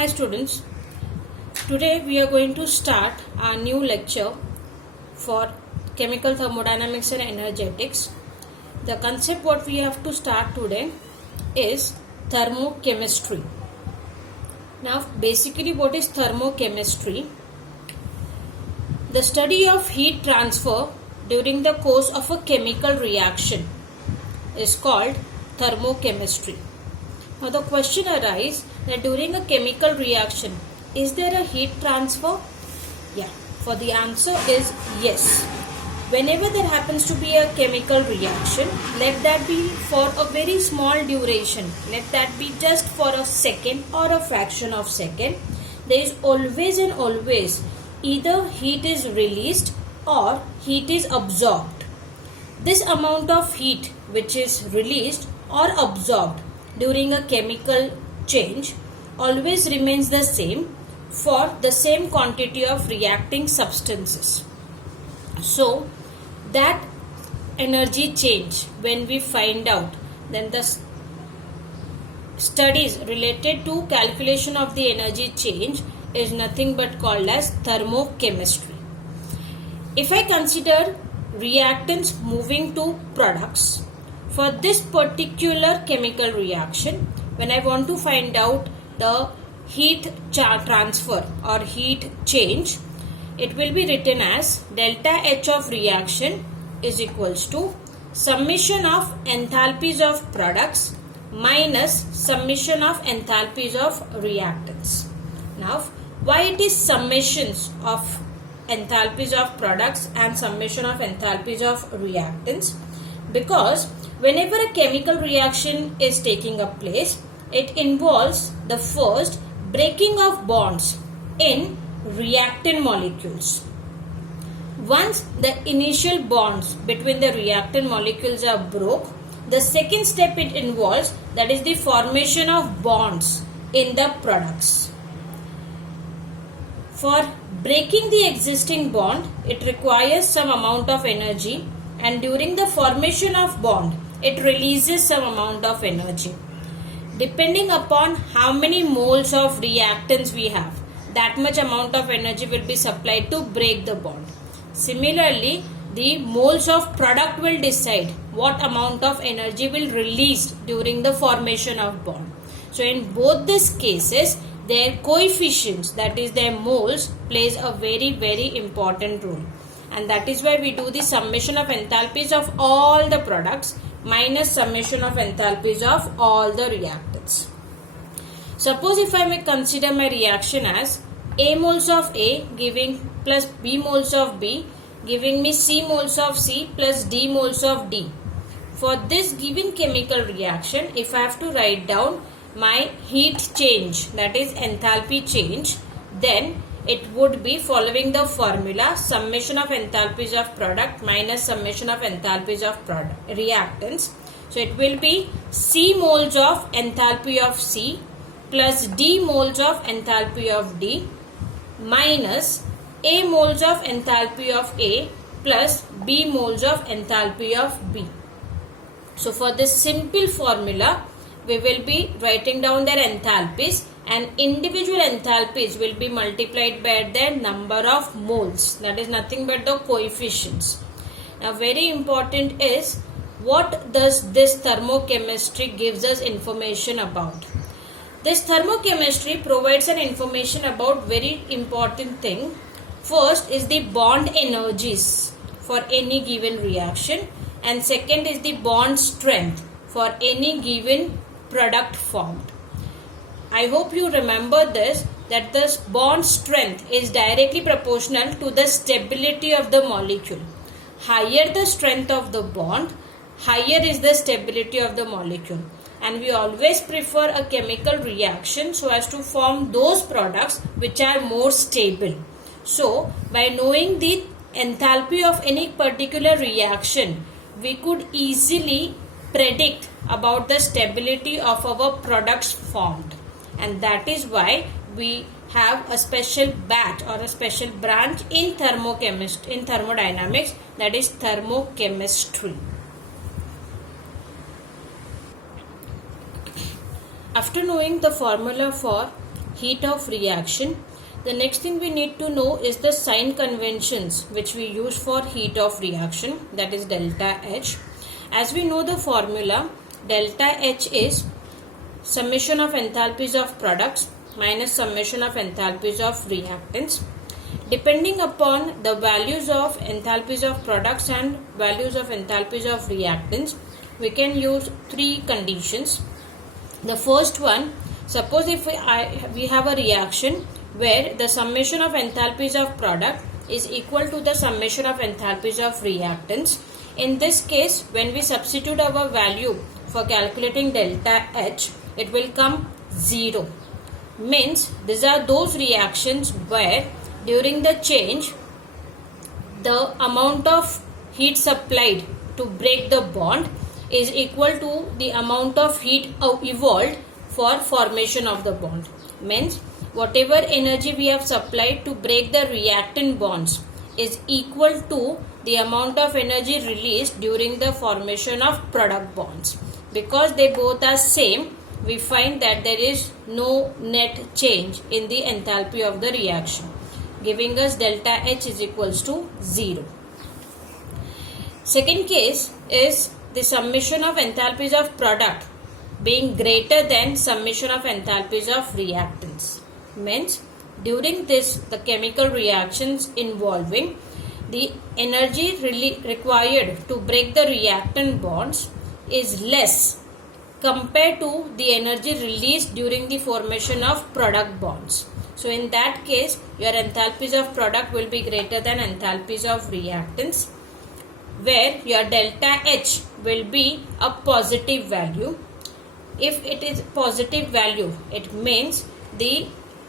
Hi students, today we are going to start our new lecture for chemical thermodynamics and energetics. The concept what we have to start today is thermochemistry. Now basically what is thermochemistry? The study of heat transfer during the course of a chemical reaction is called thermochemistry. Now the question arises that during a chemical reaction, is there a heat transfer? Yeah, for the answer is yes. Whenever there happens to be a chemical reaction, let that be for a very small duration, let that be just for a second or a fraction of second, there is always and always either heat is released or heat is absorbed. This amount of heat which is released or absorbed during a chemical change always remains the same for the same quantity of reacting substances. So that energy change, when we find out, then the studies related to calculation of the energy change is nothing but called as thermochemistry. If I consider reactants moving to products, for this particular chemical reaction, when I want to find out the heat transfer or heat change, it will be written as delta H of reaction is equals to summation of enthalpies of products minus summation of enthalpies of reactants. Now, why it is summations of enthalpies of products and summation of enthalpies of reactants? Because whenever a chemical reaction is taking up place, it involves the first breaking of bonds in reactant molecules. Once the initial bonds between the reactant molecules are broke, the second step it involves, that is the formation of bonds in the products. For breaking the existing bond, it requires some amount of energy, and during the formation of bond, it releases some amount of energy. Depending upon how many moles of reactants we have, that much amount of energy will be supplied to break the bond. Similarly, the moles of product will decide what amount of energy will release during the formation of bond. So in both these cases, their coefficients, that is their moles, plays a very important role. And that is why we do the summation of enthalpies of all the products minus summation of enthalpies of all the reactants. Suppose if I may consider my reaction as A moles of A giving plus B moles of B giving me C moles of C plus D moles of D. For this given chemical reaction, if I have to write down my heat change, that is enthalpy change, then it would be following the formula summation of enthalpies of product minus summation of enthalpies of reactants. So it will be C moles of enthalpy of C plus D moles of enthalpy of D minus A moles of enthalpy of A plus B moles of enthalpy of B. So for this simple formula, we will be writing down their enthalpies, and individual enthalpies will be multiplied by their number of moles, that is nothing but the coefficients. Now very important is, what does this thermochemistry gives us information about? This thermochemistry provides an information about very important thing. First is the bond energies for any given reaction, and second is the bond strength for any given product formed. I hope you remember this, that the bond strength is directly proportional to the stability of the molecule. Higher the strength of the bond, higher is the stability of the molecule. And we always prefer a chemical reaction so as to form those products which are more stable. So by knowing the enthalpy of any particular reaction, we could easily predict about the stability of our products formed. And that is why we have a special batch or a special branch in thermodynamics, that is thermochemistry. After knowing the formula for heat of reaction. The next thing we need to know is the sign conventions which we use for heat of reaction, that is delta H. As we know the formula, delta H is summation of enthalpies of products minus summation of enthalpies of reactants. Depending upon the values of enthalpies of products and values of enthalpies of reactants, we can use three conditions. The first one, suppose if we have a reaction where the summation of enthalpies of product is equal to the summation of enthalpies of reactants. In this case, when we substitute our value for calculating delta H, it will come 0. Means these are those reactions where during the change, the amount of heat supplied to break the bond is equal to the amount of heat evolved for formation of the bond. Means whatever energy we have supplied to break the reactant bonds is equal to the amount of energy released during the formation of product bonds. Because they both are same, we find that there is no net change in the enthalpy of the reaction, giving us delta H is equals to 0. Second case is the summation of enthalpies of product being greater than summation of enthalpies of reactants. Means during this, the chemical reactions involving the energy required to break the reactant bonds is less compared to the energy released during the formation of product bonds. So in that case, your enthalpies of product will be greater than enthalpies of reactants, where your delta H will be a positive value. If it is positive value, it means the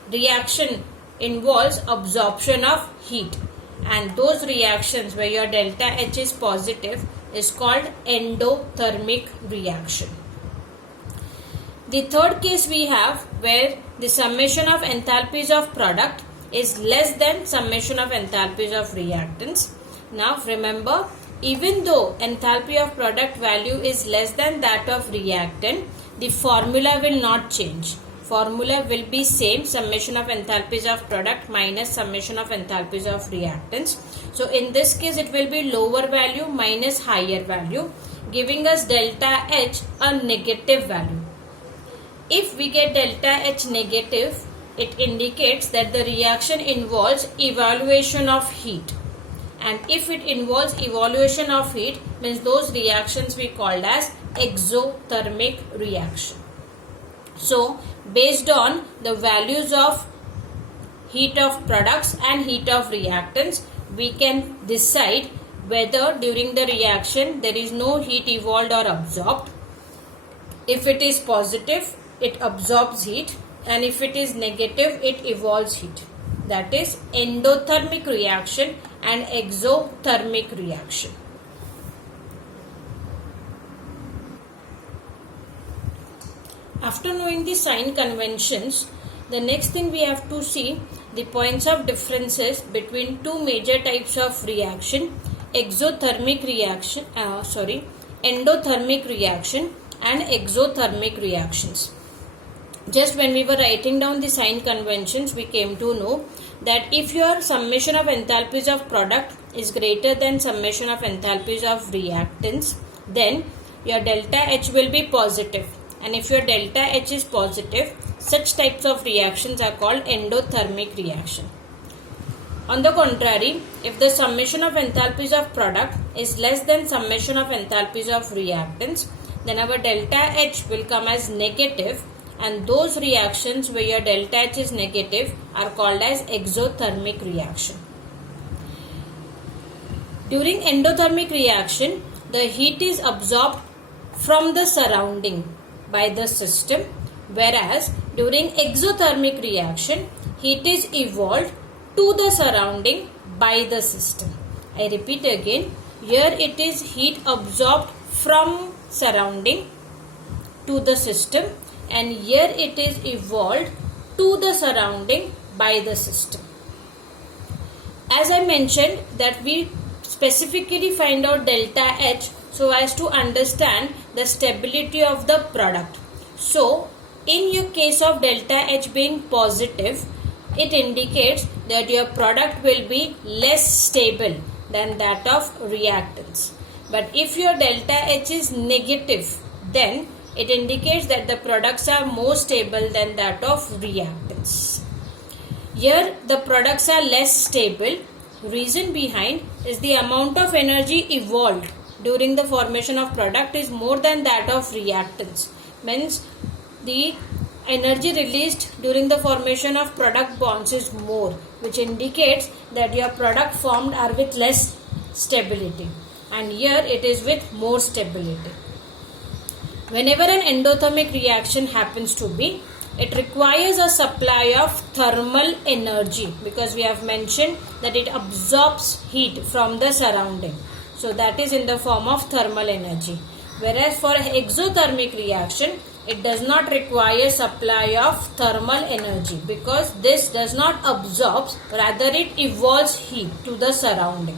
reaction involves absorption of heat, and those reactions where your delta H is positive is called endothermic reaction. The third case we have where the summation of enthalpies of product is less than summation of enthalpies of reactants. Now remember, even though enthalpy of product value is less than that of reactant, the formula will not change. Formula will be same, summation of enthalpies of product minus summation of enthalpies of reactants. So in this case, it will be lower value minus higher value, giving us delta H a negative value. If we get delta H negative, it indicates that the reaction involves evaluation of heat. And if it involves evaluation of heat, means those reactions we called as exothermic reaction. So based on the values of heat of products and heat of reactants, we can decide whether during the reaction there is no heat evolved or absorbed. If it is positive, it absorbs heat, and if it is negative, it evolves heat. That is endothermic reaction and exothermic reaction. After knowing the sign conventions, the next thing we have to see the points of differences between two major types of reaction, endothermic reaction and exothermic reactions. Just when we were writing down the sign conventions, we came to know that if your summation of enthalpies of product is greater than summation of enthalpies of reactants, then your delta H will be positive. And if your delta H is positive, such types of reactions are called endothermic reaction. On the contrary, if the summation of enthalpies of product is less than summation of enthalpies of reactants, then our delta H will come as negative, and those reactions where your delta H is negative are called as exothermic reaction. During endothermic reaction, the heat is absorbed from the surrounding by the system, whereas during exothermic reaction, heat is evolved to the surrounding by the system. I repeat again, here it is heat absorbed from surrounding to the system, and here it is evolved to the surrounding by the system. As I mentioned that we specifically find out delta H so as to understand the stability of the product. So In your case of delta H being positive, it indicates that your product will be less stable than that of reactants. But if your delta H is negative, then it indicates that the products are more stable than that of reactants. Here the products are less stable. Reason behind is the amount of energy evolved during the formation of product is more than that of reactants. Means the energy released during the formation of product bonds is more, which indicates that your product formed are with less stability, and here it is with more stability. Whenever an endothermic reaction happens to be, it requires a supply of thermal energy, because we have mentioned that it absorbs heat from the surrounding. So that is in the form of thermal energy. Whereas for exothermic reaction, it does not require supply of thermal energy, because this does not absorb, rather it evolves heat to the surrounding.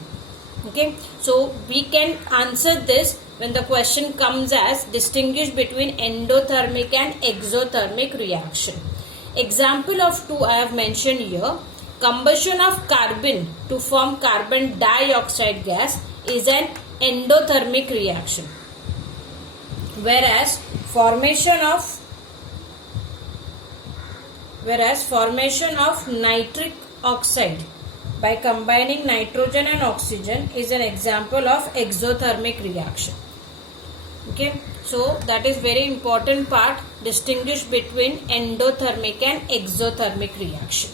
Okay, so we can answer this when the question comes as distinguish between endothermic and exothermic reaction. Example of two I have mentioned here. Combustion of carbon to form carbon dioxide gas is an endothermic reaction, whereas formation of nitric oxide by combining nitrogen and oxygen is an example of exothermic reaction. Okay, so that is very important part, distinguish between endothermic and exothermic reaction.